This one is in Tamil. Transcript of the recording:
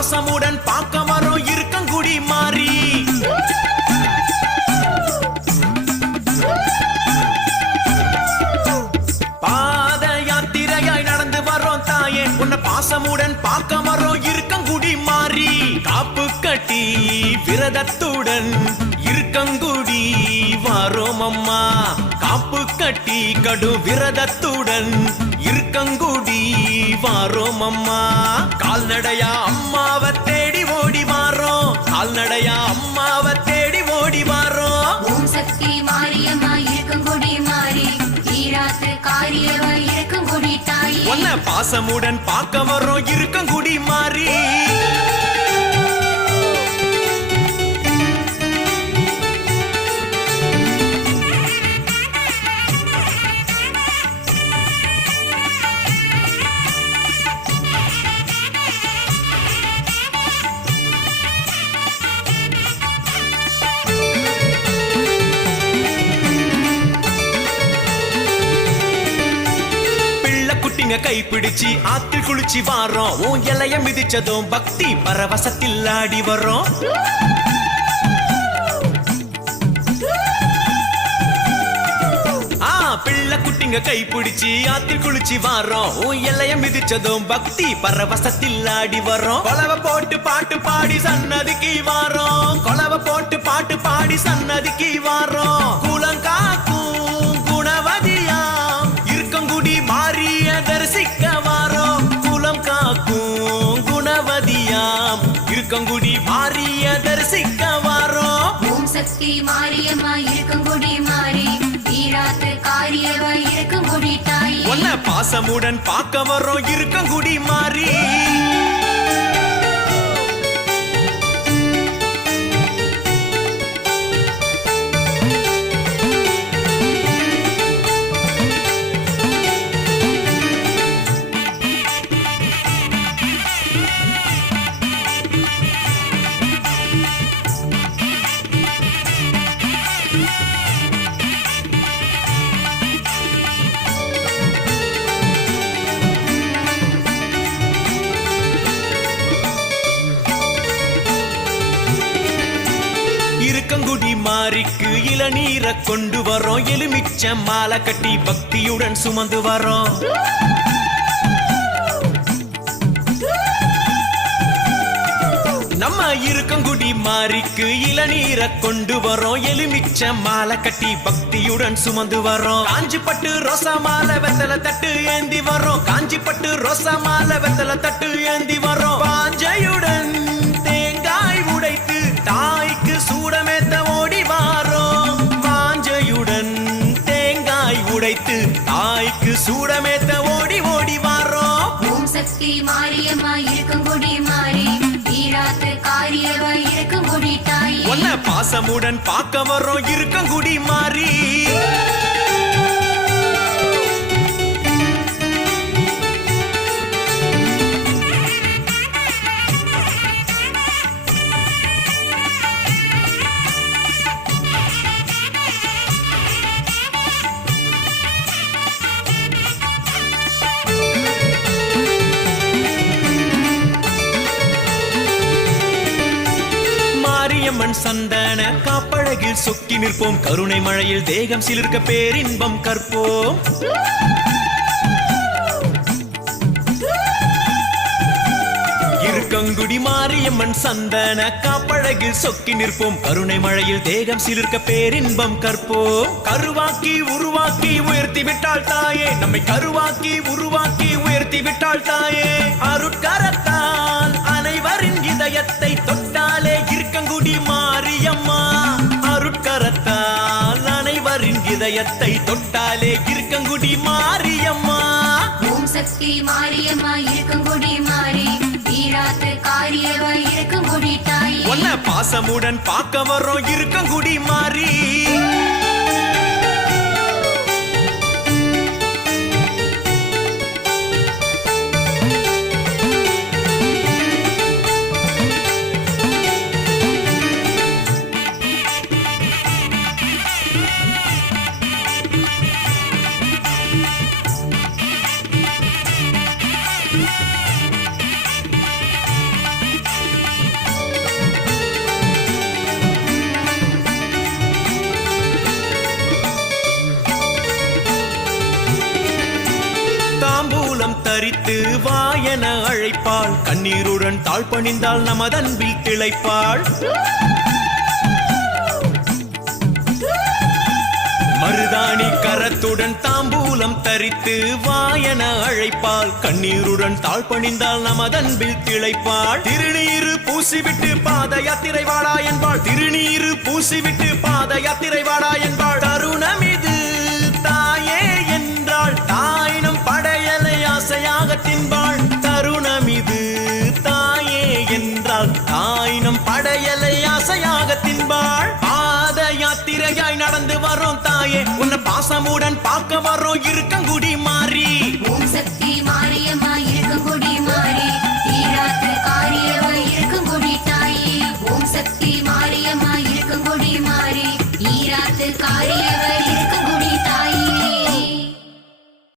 பாசமுடன் பார்க்க வரோம் இருக்கங்குடி மாறி. பாத யாத்திரையாய் நடந்து வரோம் தாயே, உன்னை பாசமுடன் பார்க்க வரோம் இருக்கங்குடி மாறி. காப்பு கட்டி விரதத்துடன் இருக்கங்குடி வரோம் அம்மா. காப்பு கட்டி கடு விரதத்துடன் இருக்கங்குடி வாரோம் அம்மா. கால்நடையா அம்மாவை தேடி ஓடி வாரோம், கால்நடையா அம்மாவை தேடி ஓடி வாரோம். ஓம் சக்தி மாரியம்மா இருக்கங்குடி மாறி, தீராத்து காரியவா இருக்கங்குடி தாயே. உன்னை பாசமுடன் பார்க்க வரோம் இருக்கங்குடி மாறி. கைப்பிடிச்சு ஆத்தில் குளிச்சு வாரோம், உன் இலைய மிதிச்சதும் பக்தி பரவசத்தில் ஆடி வரோம். பிள்ளை குட்டிங்க கைப்பிடிச்சு ஆத்தில் குளிச்சு வாரோம், உன் இலைய மிதிச்சதும் பக்தி பரவசத்தில் ஆடி வரோம். கொலவ போட்டு பாட்டு பாடி சன்னதிக்கு வாரோம், கொலவ போட்டு பாட்டு பாடி சன்னதிக்கு வாரோம். குலங்காக்கும் குணவதியாம் இருக்கங்குடி மாறிய தரிசிக்க வாரோம். குலம் காக்கும் குணவதியாம் இருக்கங்குடி மாறிய தரிசிக்க வாரோம். ஓம் சக்தி மாரியம்மா இருக்கங்குடி மாறி, தீராத்து காரியவா இருக்கங்குடி தாயே. உன்னை பாசமுடன் பார்க்க வரோம் இருக்கங்குடி மாறி. இருக்கங்குடி மாறிக்கு இளநீரை கொண்டு வரோம், எலுமிச்ச மாலை கட்டி பக்தியுடன் சுமந்து வரோம். நம்ம இருக்கங்குடி மாறிக்கு இளநீரை கொண்டு வரோம், எலுமிச்ச மாலை கட்டி பக்தியுடன் சுமந்து வரோம். காஞ்சிப்பட்டு ரோசா மாலை வெத்தலை தட்டு ஏந்தி வரோம், காஞ்சிப்பட்டு ரோசா மாலை வெத்தலை தட்டு ஏந்தி வரோம். பாஞ்சையுடன் தேங்காய் உடைத்து தாய்க்கு சூடமேத்த ஓடி வாரோம். பாஞ்சையுடன் தேங்காய் உடைத்து தாய்க்கு சூடமேத்த ஓடி ஓடி வாரோம். ஓம் சக்தி மாரியம்மா இருக்கங்குடி மாறி, தீராத்து காரியவா இருக்கங்குடி தாயே. உன்னை பாசமுடன் பார்க்க வரோம் இருக்கங்குடி மாறி. மாரியம்மன் சந்தன காப்பழகில் சொக்கி நிற்போம், கருணை மழையில் தேகம் சிலிர்க்க பேரின்பம் கற்போம். இருக்கங்குடி மாரியம்மன் சந்தன காப்பழகில் சொக்கி நிற்போம், கருணை மழையில் தேகம் சிலிர்க்க பேரின்பம் கற்போம். கருவாக்கி உருவாக்கி உயர்த்தி விட்டாள் தாயே, நம்மை கருவாக்கி உருவாக்கி உயர்த்தி விட்டாள் தாயே. அருட்கரத்தால் அனைவரின் இதயத்தை தொட்டாலே இருக்கங்குடி மாரியம்மா. அருட்கரத்தால் அனைவரின் இதயத்தை தொட்டாலே இருக்கங்குடி மாரியம்மா. ஓம் சக்தி மாரியம்மா இருக்கங்குடி மாறி, தீராத்து காரியவா இருக்கங்குடி தாயே. உன்னை பாசமுடன் பார்க்க வரோம் இருக்கங்குடி மாறி. தரித்து வாயன அழைப்பாள் கண்ணீருடன் தாழ் பணிந்தால் நமதன்பில் திளைப்பாள் மருதாணி கரத்துடன் தாம்பூலம் தரித்து வாயன அழைப்பாள் கண்ணீருடன் தாழ் பணிந்தால் நமதன்பில் திளைப்பாள் திருநீரு பூசிவிட்டு பாத யாத்திரை வாடா என்பாள் திருநீரு பூசிவிட்டு பாத யாத்திரை வாடா என்பாள் தருணம் இது தாயே என்றாள் தாயினம் படையலை ஆசையாக தின்பாள் தருணம் இது தாயே என்றாள் தாயினம் படையலை ஆசையாக தின்பாள் பாத யாத்திரையாய் நடந்து வரோம் தாயே உன்னை பாசமுடன் பார்க்க வரோம் இருக்கங்குடி மாறி